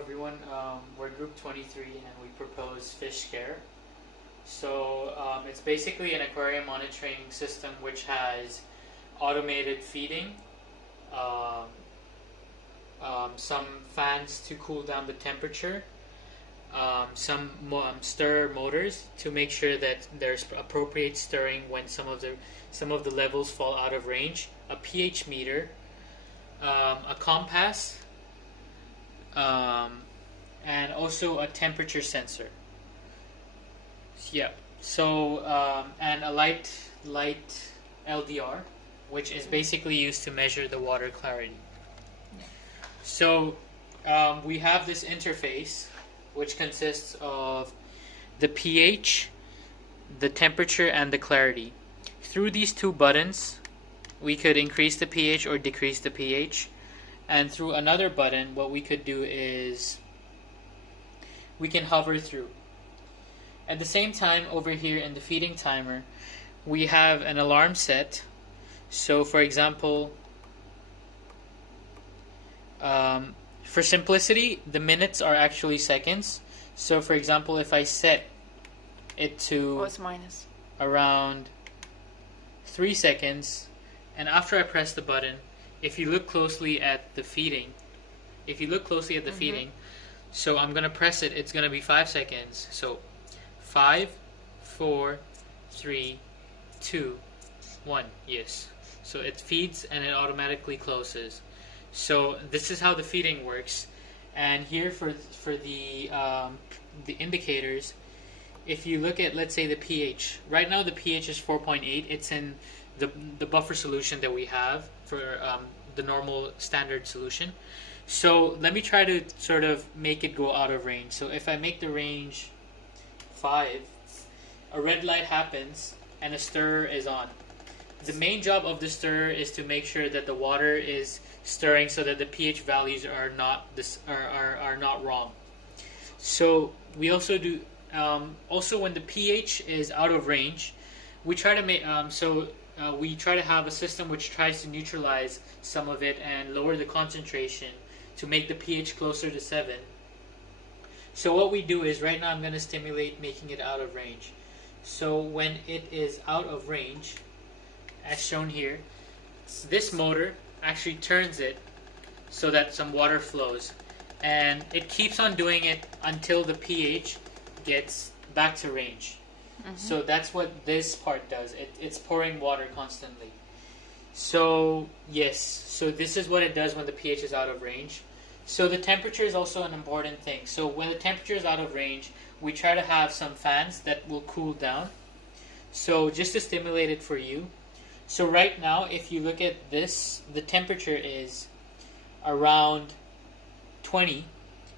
everyone. We're Group 23 and we propose Fishcare. So it's basically an aquarium monitoring system which has automated feeding, um, some fans to cool down the temperature, some stir motors to make sure that there's appropriate stirring when some of the levels fall out of range, a pH meter, a compass, and also a temperature sensor. Yeah. So and a light LDR, which is basically used to measure the water clarity. So we have this interface, which consists of the pH, the temperature, and the clarity. Through these two buttons, we could increase the pH or decrease the pH. And through another button, what we could do is we can hover through. At the same time, over here in the feeding timer, we have an alarm set. So for example, for simplicity, the minutes are actually seconds. So for example, if I set it to around 3 seconds, and after I press the button, if you look closely at the feeding, so I'm going to press it, it's going to be 5 seconds. So 5, 4, 3, 2, 1. Yes. So it feeds and it automatically closes. So this is how the feeding works. And here for the indicators, if you look at, let's say, the pH. Right now the pH is 4.8. It's in the buffer solution that we have for the normal standard solution. So let me try to sort of make it go out of range. So if I make the range 5, a red light happens and a stirrer is on. The main job of the stirrer is to make sure that the water is stirring so that the pH values are not wrong. So we also do also when the pH is out of range, we try to make we try to have a system which tries to neutralize some of it and lower the concentration to make the pH closer to 7. So what we do is, right now I'm going to stimulate making it out of range. So when it is out of range, as shown here, this motor actually turns it so that some water flows. And it keeps on doing it until the pH gets back to range. So that's what this part does. It's pouring water constantly. So yes, so this is what it does when the pH is out of range. So the temperature is also an important thing. So when the temperature is out of range, we try to have some fans that will cool down. So just to stimulate it for you. So right now, if you look at this, the temperature is around 20,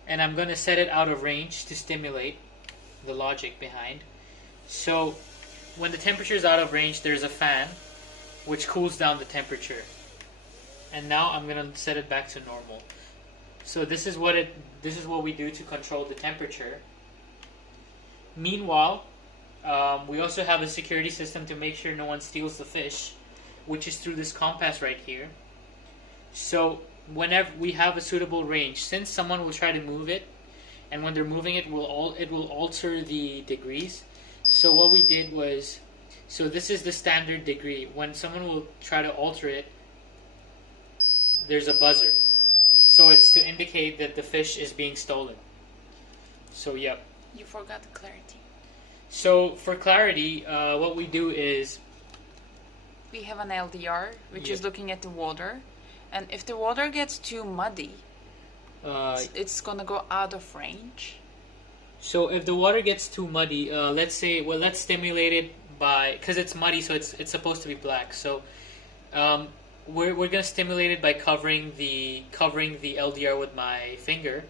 and I'm going to set it out of range to stimulate the logic behind. So when the temperature is out of range, there's a fan which cools down the temperature. And now I'm going to set it back to normal. So this is what we do to control the temperature. Meanwhile, we also have a security system to make sure no one steals the fish, which is through this compass right here. So whenever we have a suitable range, since someone will try to move it, and when they're moving it, it will alter the degrees. So what we did was, so this is the standard degree. When someone will try to alter it, there's a buzzer. So it's to indicate that the fish is being stolen. So yep. You forgot the clarity. So for clarity, what we do is we have an LDR, which is looking at the water. And if the water gets too muddy, it's going to go out of range. So if the water gets too muddy, let's say, well, let's stimulate it by, because it's muddy, so it's supposed to be black. So we're going to stimulate it by covering the LDR with my finger.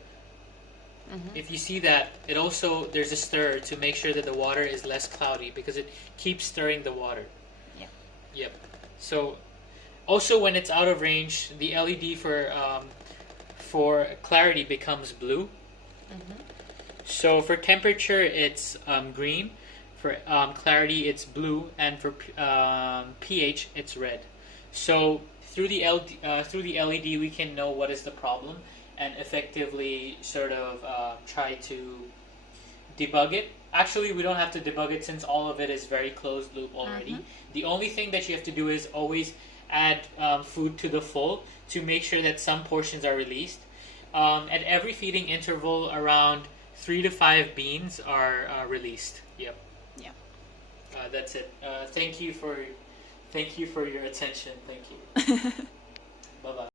If you see that, it also, there's a stir to make sure that the water is less cloudy because it keeps stirring the water. Yep. So also when it's out of range, the LED for clarity becomes blue. So for temperature, it's green. For clarity, it's blue, and for pH, it's red. So through the LED, we can know what is the problem, and effectively sort of try to debug it. Actually, we don't have to debug it since all of it is very closed loop already. The only thing that you have to do is always add food to the full to make sure that some portions are released. At every feeding interval, around 3 to 5 beans are released. Yep. Yeah. That's it. Thank you for your attention. Thank you. Bye bye.